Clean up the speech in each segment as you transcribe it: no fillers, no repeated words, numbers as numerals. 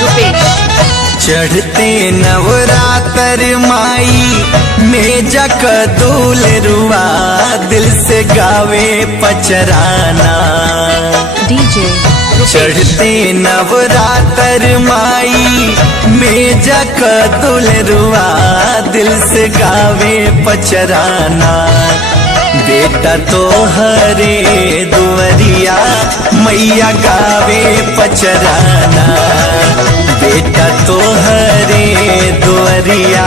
रुपेश। चढ़ते नवरात्र माई मेजा कदूल रुआ दिल से गावे पचराना। डीजे चढ़ते नवरात्र माई मेजा कदूल रुआ दिल से गावे पचराना। बेटा तो हरे दुवरिया मैया गावे पचराना। बेटा तो हरे दुवरिया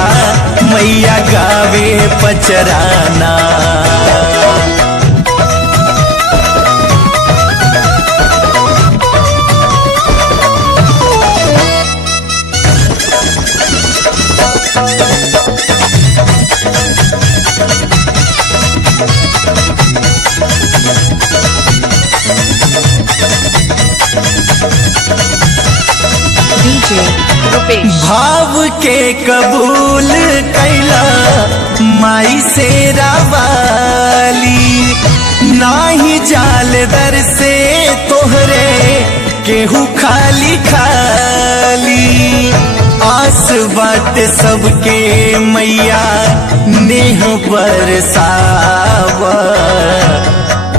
मैया गावे पचराना। भाव के कबूल कैला माई से रावाली। नाही जाल दर से तोहरे केहू खाली खाली। आस बाट सबके मैया नेह बरसाव।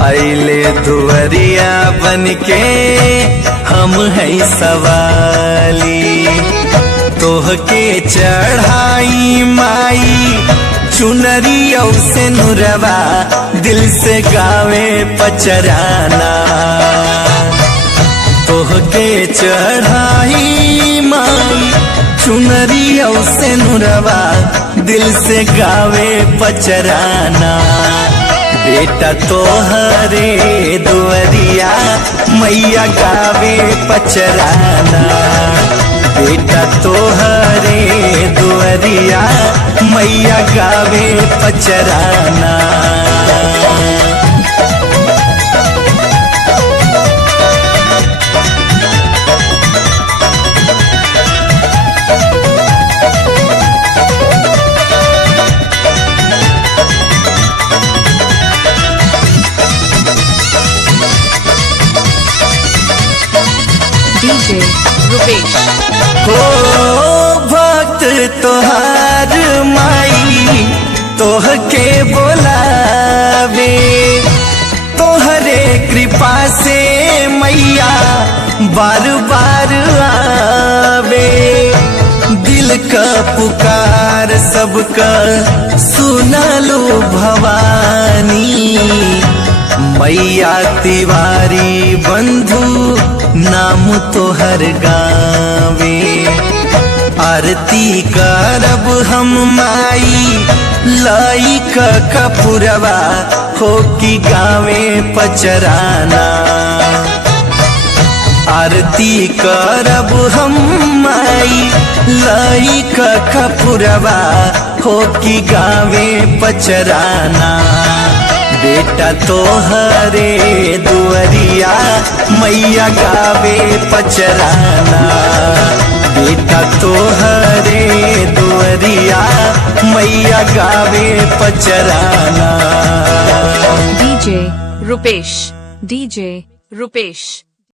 अइले दुवरिया बनके हम है सवाली। तोहके चढ़ाई माई चुनरी औ से नुरवा दिल से गावे पचराना। तोहके चढ़ाई माई चुनरी औ से नुरवा दिल से गावे पचराना। बेटा तोहरे दुवरिया मैया गावे पचराना। बेटा तोहरे दुवरिया मैया गावे पचराना। डीजे रुपेश। हो भक्त तोहार माई तोहके बोलावे। तोहरे कृपा से मैया बार बार आवे। दिल का पुकार सबका सुनलो भवानी। मैया तिवारी बंधु नाम तोहर गावे। आरती करब हम माई लाई का कपुरवा हो की गावे पचराना। आरती करब हम माई लाई का कपुरवा हो की गावे पचराना। बेटा तोहरे दुवरिया मैया गावे पचराना। बेटा तोहरे दुवरिया मैया गावे पचराना। डीजे रुपेश। डीजे रुपेश।